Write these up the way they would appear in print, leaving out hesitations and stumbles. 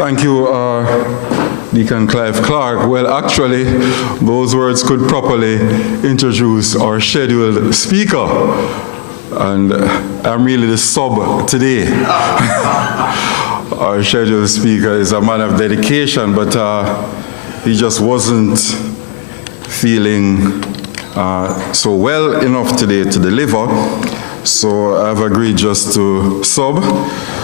Thank you, Deacon Clive Clark. Well, actually, those words could properly introduce our scheduled speaker. And I'm really the sub today. Our scheduled speaker is a man of dedication, but he just wasn't feeling so well enough today to deliver. So I've agreed just to sub.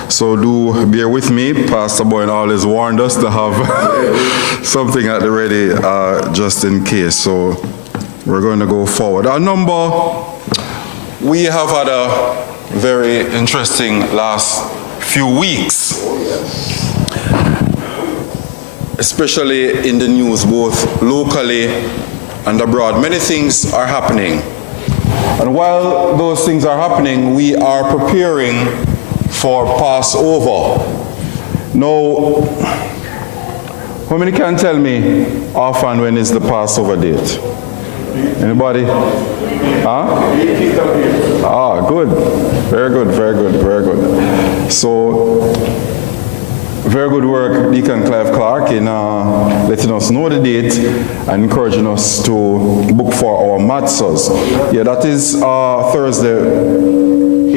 So do bear with me. Pastor Boyne always warned us to have something at the ready just in case. So we're going to go forward. Our number, we have had a very interesting last few weeks, especially in the news, both locally and abroad. Many things are happening. And while those things are happening, we are preparing for Passover. Now, how many can tell me offhand when is the Passover date? Anybody? Huh? Ah, good. Very good, very good, very good. So, very good work, Deacon Clive Clark, in letting us know the date and encouraging us to book for our matzahs. Yeah, that is Thursday,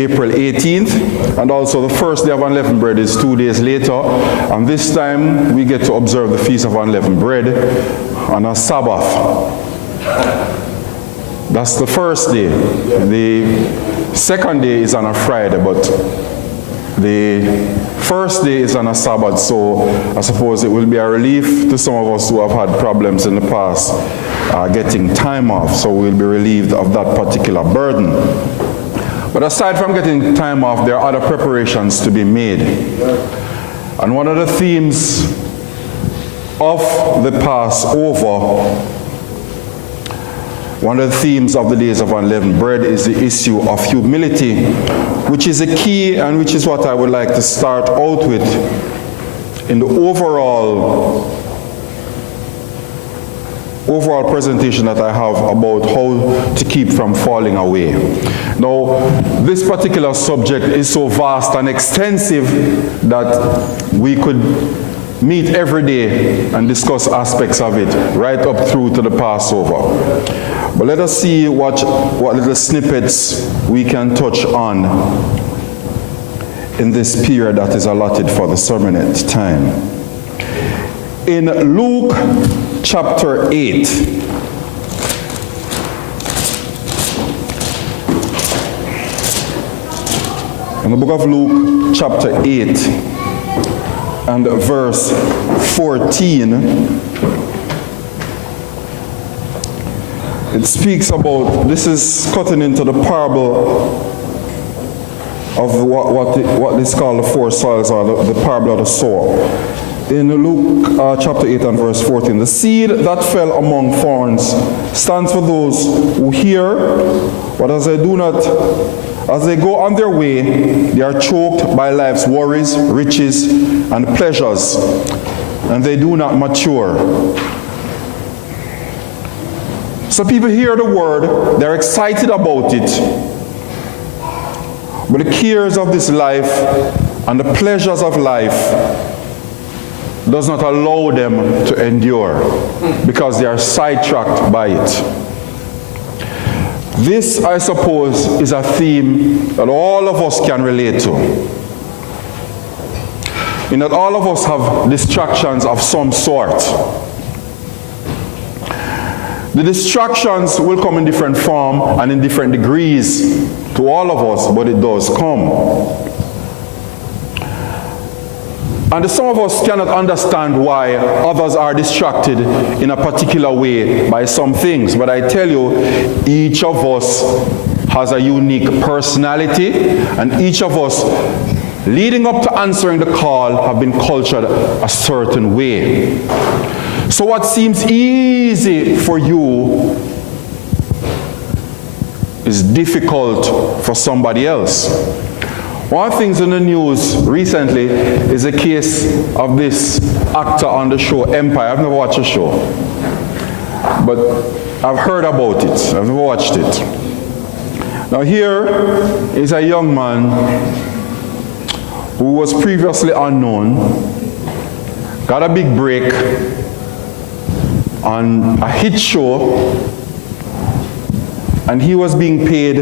April 18th, and also the first day of unleavened bread is 2 days later, and this time we get to observe the Feast of Unleavened Bread on a Sabbath. That's the first day. The second day is on a Friday, but the first day is on a Sabbath, so I suppose it will be a relief to some of us who have had problems in the past getting time off, so we'll be relieved of that particular burden. But aside from getting time off, there are other preparations to be made. And one of the themes of the Passover, one of the themes of the Days of Unleavened Bread is the issue of humility, which is a key and which is what I would like to start out with in the overall presentation that I have about how to keep from falling away. Now, this particular subject is so vast and extensive that we could meet every day and discuss aspects of it, right up through to the Passover. But let us see what little snippets we can touch on in this period that is allotted for the sermonette time. In Luke chapter 8, in the book of Luke chapter 8 and verse 14, it speaks about, this is cutting into the parable of what is called the four soils, or the parable of the sower. In Luke chapter 8 and verse 14, the seed that fell among thorns stands for those who hear, but as they go on their way, they are choked by life's worries, riches, and pleasures, and they do not mature. So people hear the word, they're excited about it, but the cares of this life and the pleasures of life does not allow them to endure because they are sidetracked by it. This, I suppose, is a theme that all of us can relate to. In that all of us have distractions of some sort. The distractions will come in different form and in different degrees to all of us, but it does come. And some of us cannot understand why others are distracted in a particular way by some things. But I tell you, each of us has a unique personality, and each of us, leading up to answering the call, have been cultured a certain way. So what seems easy for you is difficult for somebody else. One of the things in the news recently is a case of this actor on the show Empire. I've never watched the show, but I've heard about it. I've never watched it. Now here is a young man who was previously unknown, got a big break on a hit show, and he was being paid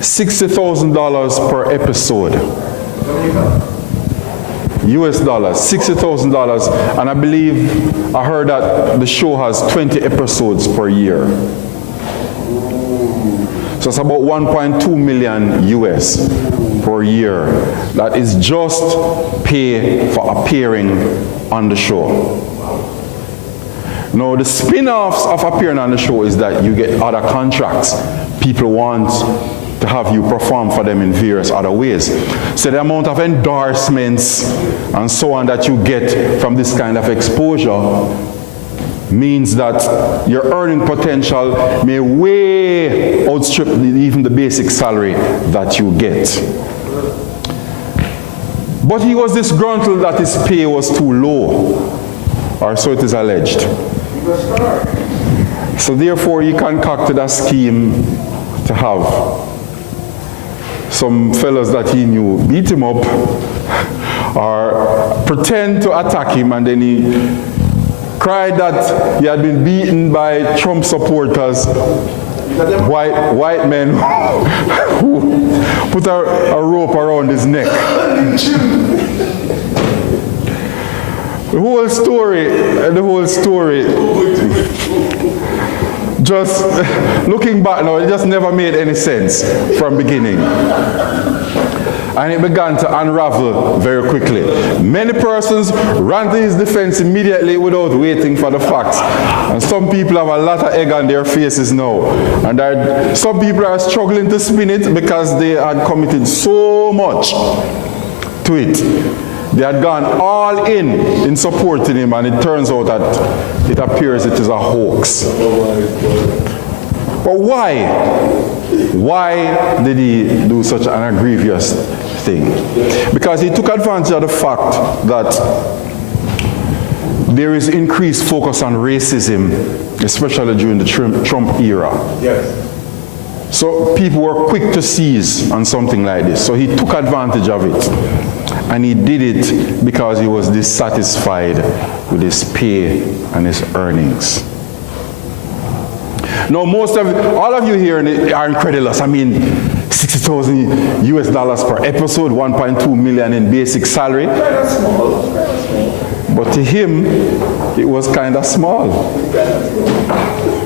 $60,000 per episode. US dollars, $60,000, and I believe I heard that the show has 20 episodes per year. So it's about 1.2 million US per year. That is just pay for appearing on the show. Now the spin-offs of appearing on the show is that you get other contracts. People want to have you perform for them in various other ways. So the amount of endorsements and so on that you get from this kind of exposure means that your earning potential may way outstrip even the basic salary that you get. But he was disgruntled that his pay was too low, or so it is alleged. So therefore he concocted a scheme to have some fellows that he knew beat him up or pretend to attack him, and then he cried that he had been beaten by Trump supporters, white men who put a rope around his neck. The whole story, just looking back now, it just never made any sense from beginning. And it began to unravel very quickly. Many persons ran to his defense immediately without waiting for the facts. And some people have a lot of egg on their faces now. And some people are struggling to spin it because they had committed so much to it. They had gone all in supporting him, and it turns out that it appears it is a hoax. But why? Why did he do such an egregious thing? Because he took advantage of the fact that there is increased focus on racism, especially during the Trump era. Yes. So people were quick to seize on something like this. So he took advantage of it. And he did it because he was dissatisfied with his pay and his earnings. Now, all of you here are incredulous. I mean, 60,000 US dollars per episode, 1.2 million in basic salary. But to him, it was kind of small.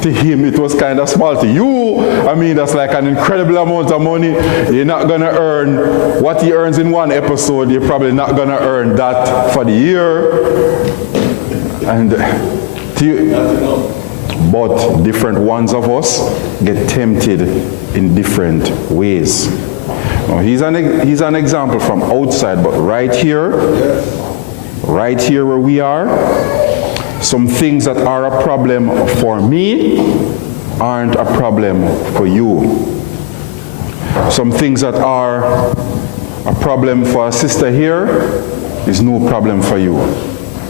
To him, it was kind of small. To you, I mean, that's like an incredible amount of money. You're not going to earn what he earns in one episode. You're probably not going to earn that for the year. And to you, but different ones of us get tempted in different ways. Now, he's an example from outside, but right here where we are, some things that are a problem for me aren't a problem for you. Some things that are a problem for a sister here is no problem for you.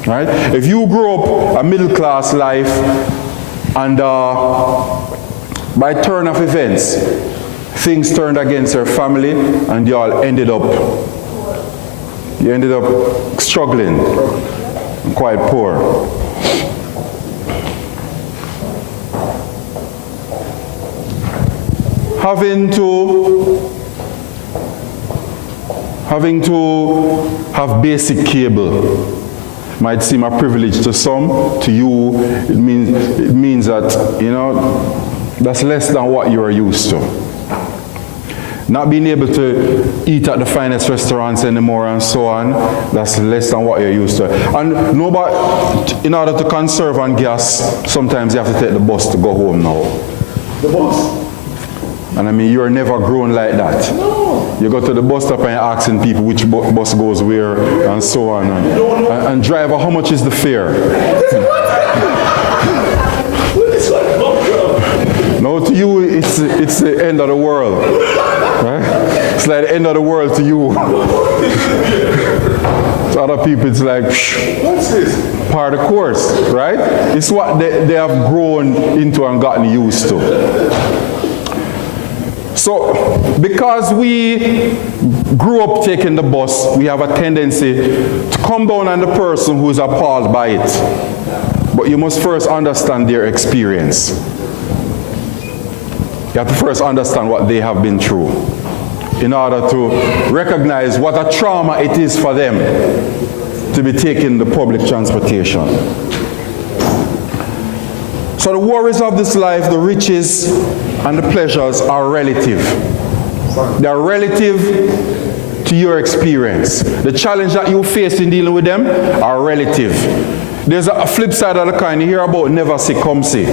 Right? If you grow up a middle-class life and by turn of events, things turned against your family and you all ended up struggling, quite poor. Having to have basic cable might seem a privilege to some. To you, it means that, you know, that's less than what you are used to. Not being able to eat at the finest restaurants anymore and so on, that's less than what you're used to. And in order to conserve on gas, sometimes you have to take the bus to go home now. The bus? And I mean, you're never grown like that. No. You go to the bus stop and you're asking people which bus goes where and so on. And driver, how much is the fare? No, to you, it's the end of the world. Right? It's like the end of the world to you. To other people, it's like, what's this? Part of the course, right? It's what they have grown into and gotten used to. So, because we grew up taking the bus, we have a tendency to come down on the person who is appalled by it. But you must first understand their experience. You have to first understand what they have been through in order to recognize what a trauma it is for them to be taking the public transportation. So the worries of this life, the riches and the pleasures are relative. They are relative to your experience. The challenge that you face in dealing with them are relative. There's a flip side of the coin. You hear about never see, come see.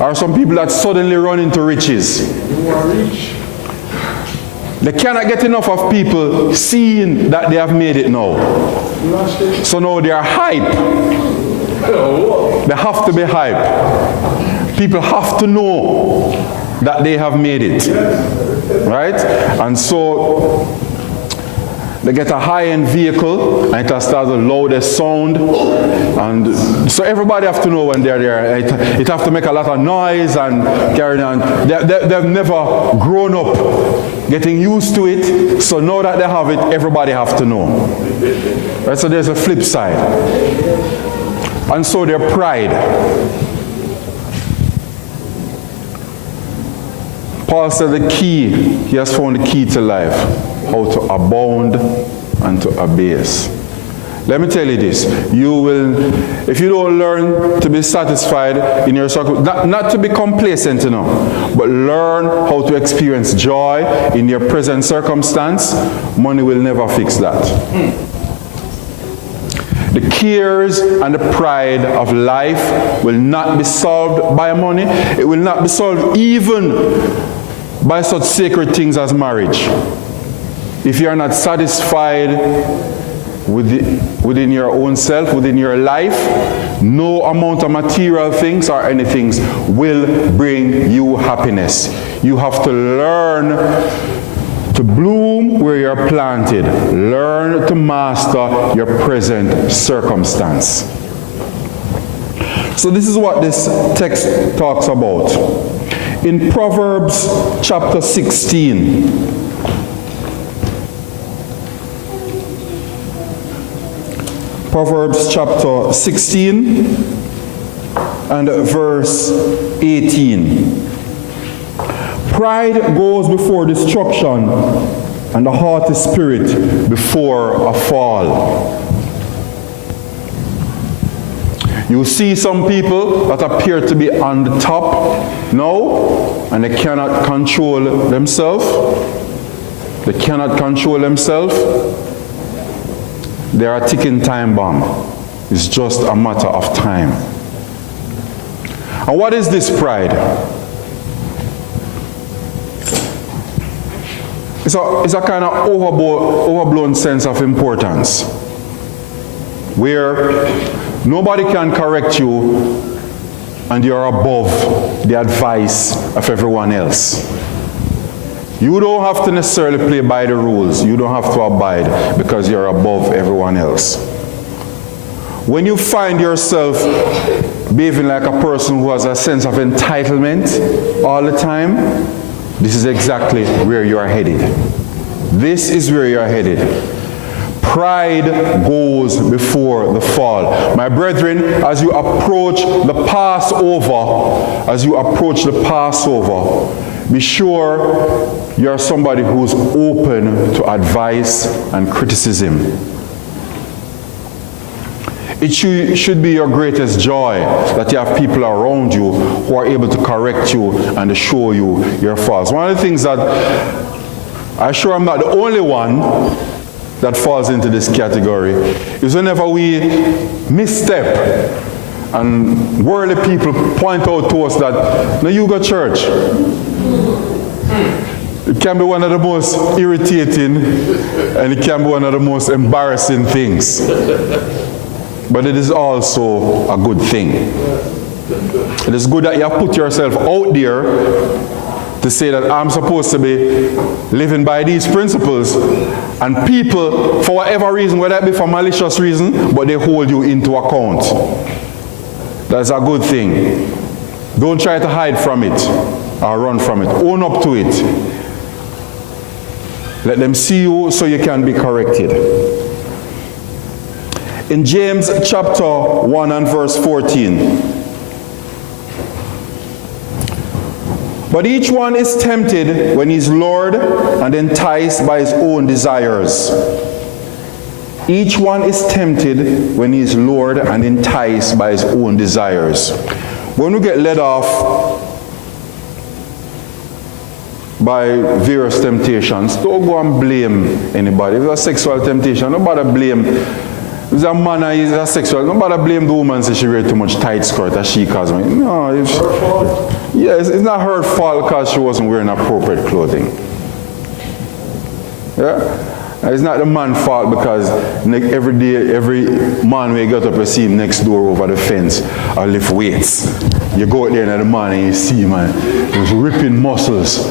Or some people that suddenly run into riches. You are rich. They cannot get enough of people seeing that they have made it now. So now they are hype. They have to be hype. People have to know that they have made it. Right? And so they get a high-end vehicle and it has the loudest sound. And so everybody have to know when they're there. It have to make a lot of noise and carry on. They've never grown up getting used to it. So now that they have it, everybody have to know. Right? So there's a flip side. And so their pride. Paul said the key, he has found the key to life, how to abound and to abase. Let me tell you this, you will, if you don't learn to be satisfied in your circle, not to be complacent, you know, but learn how to experience joy in your present circumstance, money will never fix that. The cares and the pride of life will not be solved by money. It will not be solved even by such sacred things as marriage. If you are not satisfied within your own self, within your life, no amount of material things or anything will bring you happiness. You have to learn to bloom where you're planted. Learn to master your present circumstance. So this is what this text talks about. In Proverbs chapter 16, Proverbs chapter 16 and verse 18. Pride goes before destruction, and a haughty spirit before a fall. You see some people that appear to be on the top now, and they cannot control themselves. They cannot control themselves. They are a ticking time bomb. It's just a matter of time. And what is this pride? It's a kind of overblown sense of importance, where nobody can correct you and you're above the advice of everyone else. You don't have to necessarily play by the rules. You don't have to abide because you're above everyone else. When you find yourself behaving like a person who has a sense of entitlement all the time, this is exactly where you are headed. This is where you are headed. Pride goes before the fall. My brethren, as you approach the Passover, be sure you're somebody who's open to advice and criticism. It should be your greatest joy that you have people around you who are able to correct you and to show you your faults. One of the things that I'm sure I'm not the only one that falls into this category is whenever we misstep and worldly people point out to us that, now you go to church. It can be one of the most irritating and it can be one of the most embarrassing things. But it is also a good thing. It is good that you have put yourself out there to say that I'm supposed to be living by these principles, and people, for whatever reason, whether it be for malicious reason, but they hold you into account. That's a good thing. Don't try to hide from it or run from it. Own up to it Let them see you so you can be corrected. In James chapter 1 and verse 14. But each one is tempted when he's lured and enticed by his own desires. Each one is tempted when he's lured and enticed by his own desires. When we get led off by various temptations, don't go and blame anybody. If it's a sexual temptation, nobody blame. If it's a man and he's a sexual, nobody blame the woman says she wear too much tight skirt that she caused me. No, it's not her fault because she wasn't wearing appropriate clothing. Yeah? It's not the man's fault because every day, every man when you get up, you see him next door over the fence or lift weights. You go out there in the morning and you see man, he's ripping muscles.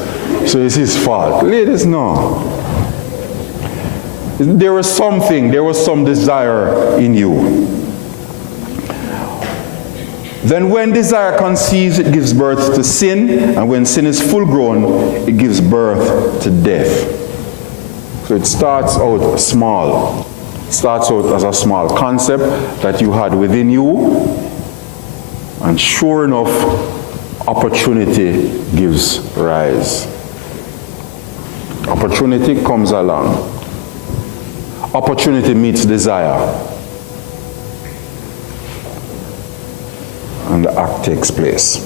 So it's his fault. Ladies, no. There was something, there was some desire in you. Then when desire conceives, it gives birth to sin, and when sin is full grown, it gives birth to death. So it starts out small. It starts out as a small concept that you had within you, and sure enough, opportunity gives rise. Opportunity comes along. Opportunity meets desire. And the act takes place.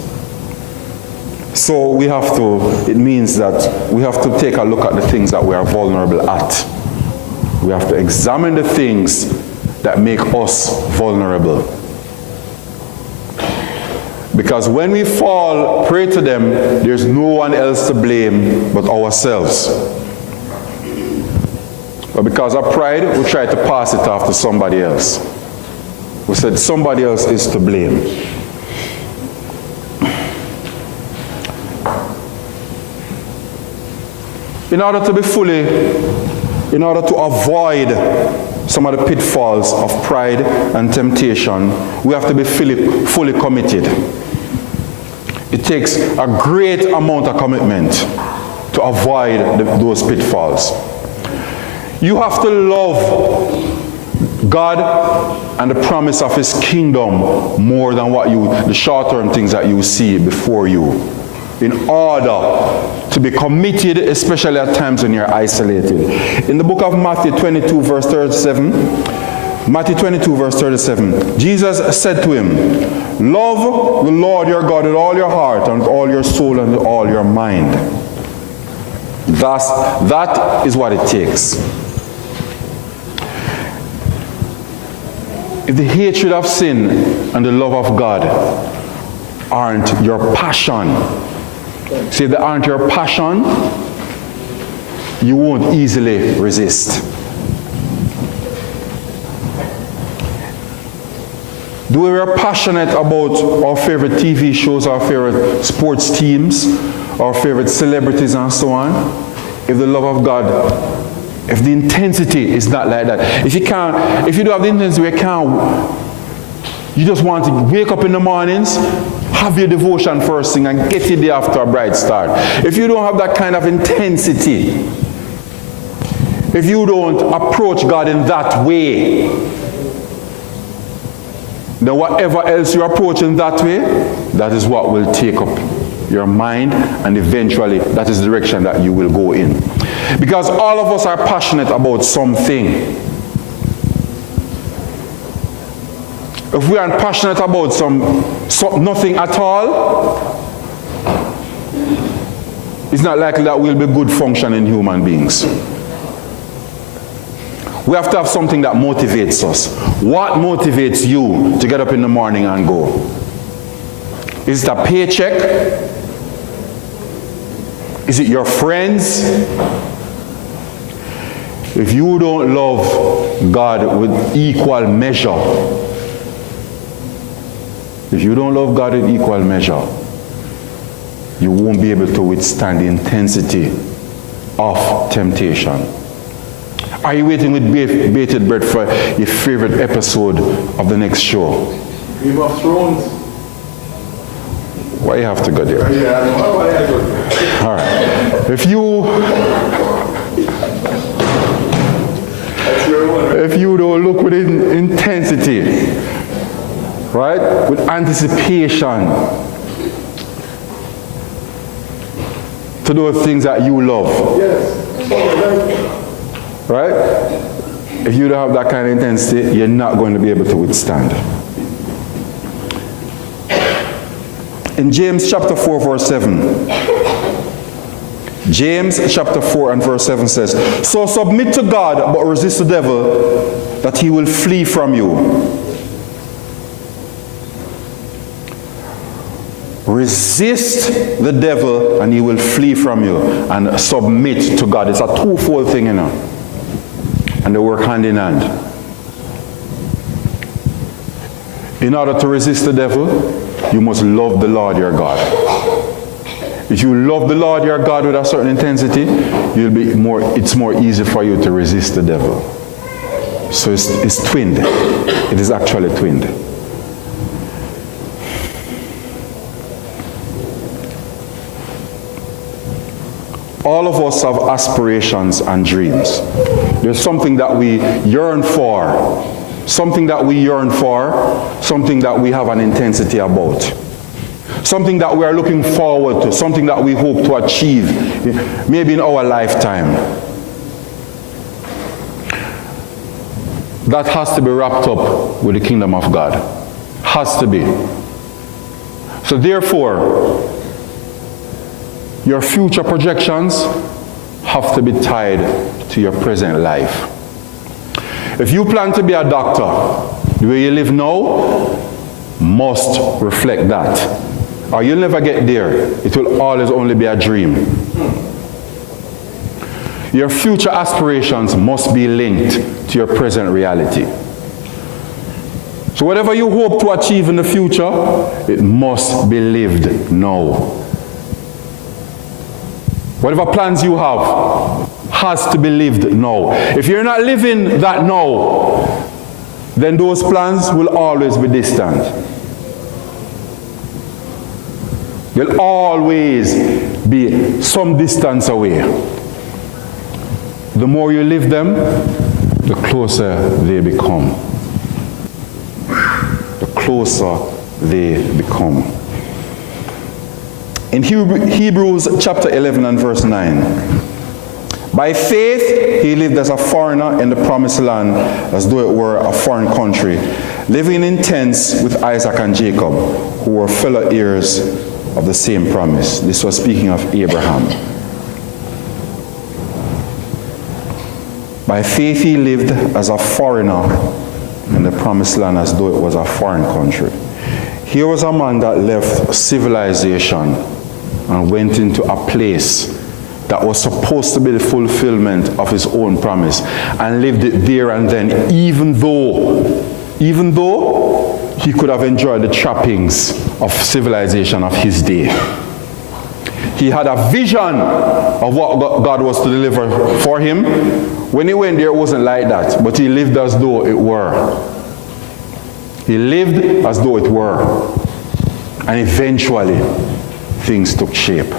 So we have to, it means that we have to take a look at the things that we are vulnerable at. We have to examine the things that make us vulnerable. Because when we fall prey to them, there's no one else to blame but ourselves. But because of pride, we try to pass it off to somebody else. We said somebody else is to blame. In order to avoid some of the pitfalls of pride and temptation, we have to be fully committed. It takes a great amount of commitment to avoid those pitfalls. You have to love God and the promise of His kingdom more than the short-term things that you see before you, in order to be committed, especially at times when you're isolated. In the book of Matthew 22, verse 37, Matthew 22, verse 37, Jesus said to him, love the Lord your God with all your heart and with all your soul and with all your mind. Thus, that is what it takes. If the hatred of sin and the love of God aren't your passion, see, if they aren't your passion, you won't easily resist. Do we are passionate about our favorite TV shows, our favorite sports teams, our favorite celebrities and so on? If the love of God, if the intensity is not like that, if you don't have the intensity, you just want to wake up in the mornings, have your devotion first thing, and get your day after a bright start. If you don't have that kind of intensity, if you don't approach God in that way, then whatever else you approach in that way, that is what will take up your mind, and eventually that is the direction that you will go in. Because all of us are passionate about something. If we aren't passionate about nothing at all, it's not likely that we'll be good functioning human beings. We have to have something that motivates us. What motivates you to get up in the morning and go? Is it a paycheck? Is it your friends? If you don't love God with equal measure, you won't be able to withstand the intensity of temptation. Are you waiting with bated breath for your favorite episode of the next show? Game of Thrones. Why you have to go there? Yeah, I know. All right. If you if you don't look with intensity, right, with anticipation to those things that you love, right? If you don't have that kind of intensity, you're not going to be able to withstand. In James chapter 4, verse 7, James chapter 4 and verse 7 says, "So submit to God, but resist the devil, that he will flee from you." Resist the devil and he will flee from you. And submit to God. It's a twofold thing, you know. And they work hand in hand. In order to resist the devil, you must love the Lord your God. If you love the Lord your God with a certain intensity, it's more easy for you to resist the devil. So it's twinned. It is actually twinned. All of us have aspirations and dreams. There's something that we yearn for. Something that we yearn for. Something that we have an intensity about. Something that we are looking forward to. Something that we hope to achieve, maybe in our lifetime. That has to be wrapped up with the kingdom of God. Has to be. So therefore, your future projections have to be tied to your present life. If you plan to be a doctor, the way you live now must reflect that. Or you'll never get there. It will always only be a dream. Your future aspirations must be linked to your present reality. So whatever you hope to achieve in the future, it must be lived now. Whatever plans you have has to be lived now. If you're not living that now, then those plans will always be distant. They'll always be some distance away. The more you live them, the closer they become. The closer they become. In Hebrews chapter 11 and verse 9, by faith he lived as a foreigner in the promised land, as though it were a foreign country, living in tents with Isaac and Jacob, who were fellow heirs of the same promise. This was speaking of Abraham. By faith he lived as a foreigner in the promised land, as though it was a foreign country. Here was a man that left civilization and went into a place that was supposed to be the fulfillment of his own promise, and lived it there and then, even though he could have enjoyed the trappings of civilization of his day. He had a vision of what God was to deliver for him. When he went there, it wasn't like that, but he lived as though it were. He lived as though it were. And eventually, things took shape.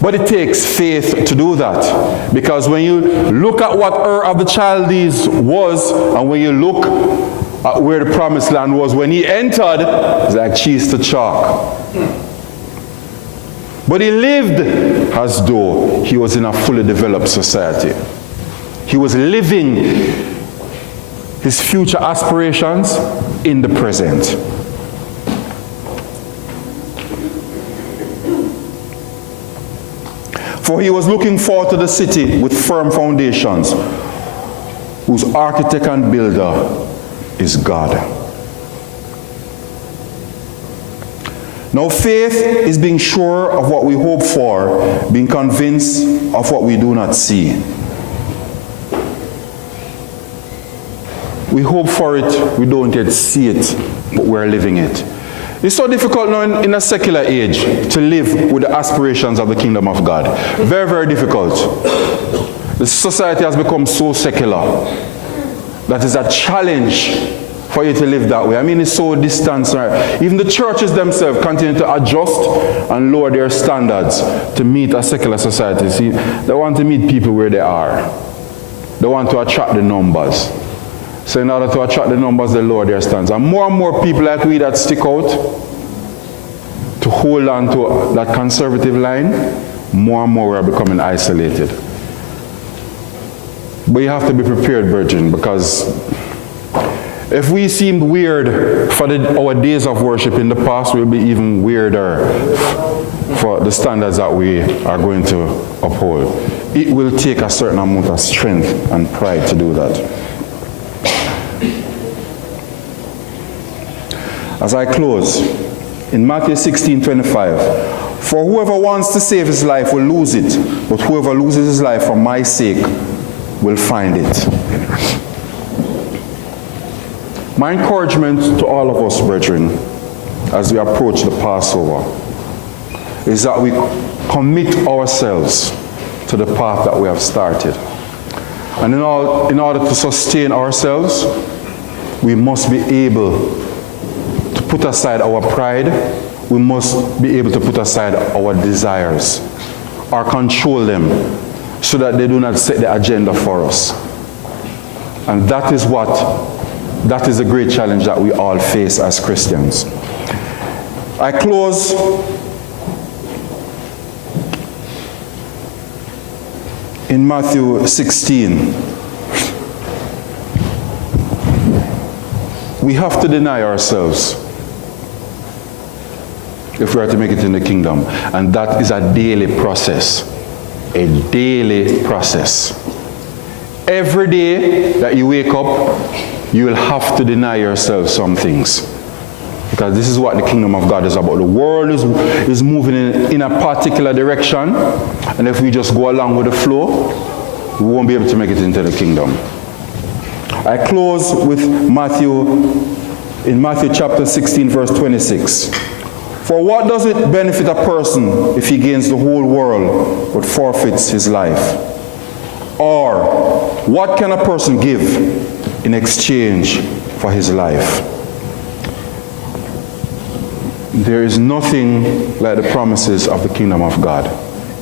But it takes faith to do that. Because when you look at what Ur of the Chaldees was, and when you look at where the promised land was when he entered, it's like cheese to chalk. But he lived as though he was in a fully developed society. He was living his future aspirations in the present. For he was looking forward to the city with firm foundations, whose architect and builder is God. Now faith is being sure of what we hope for, being convinced of what we do not see. We hope for it, we don't yet see it, but we're living it. It's so difficult now in a secular age to live with the aspirations of the kingdom of God. Very, very difficult. The society has become so secular that it's a challenge for you to live that way. I mean, it's so distant. Even the churches themselves continue to adjust and lower their standards to meet a secular society. See, they want to meet people where they are. they want to attract the numbers. So in order to attract the numbers, they lower their stands. And more people like we that stick out to hold on to that conservative line, more and more we are becoming isolated. But you have to be prepared, brethren, because if we seemed weird for our days of worship in the past, we'll be even weirder for the standards that we are going to uphold. It will take a certain amount of strength and pride to do that. As I close, in Matthew 16:25, for whoever wants to save his life will lose it, but whoever loses his life for my sake will find it. My encouragement to all of us, brethren, as we approach the Passover, is that we commit ourselves to the path that we have started. And in order to sustain ourselves, we must be able to put aside our pride. We must be able to put aside our desires or control them so that they do not set the agenda for us. And that is a great challenge that we all face as Christians. I close in Matthew 16. We have to deny ourselves if we are to make it in the kingdom. And that is a daily process. A daily process. Every day that you wake up, you will have to deny yourself some things. Because this is what the kingdom of God is about. The world is moving in a particular direction. And if we just go along with the flow, we won't be able to make it into the kingdom. I close with in Matthew chapter 16, verse 26. For what does it benefit a person if he gains the whole world but forfeits his life? Or what can a person give in exchange for his life? There is nothing like the promises of the kingdom of God.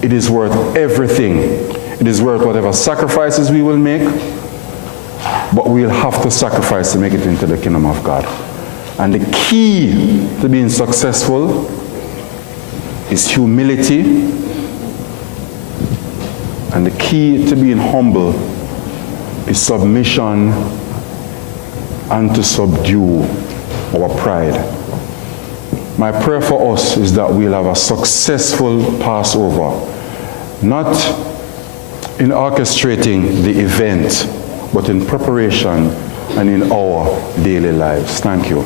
It is worth everything. It is worth whatever sacrifices we will make, but we'll have to sacrifice to make it into the kingdom of God. And the key to being successful is humility. And the key to being humble is submission and to subdue our pride. My prayer for us is that we'll have a successful Passover, not in orchestrating the event, but in preparation and in our daily lives. Thank you.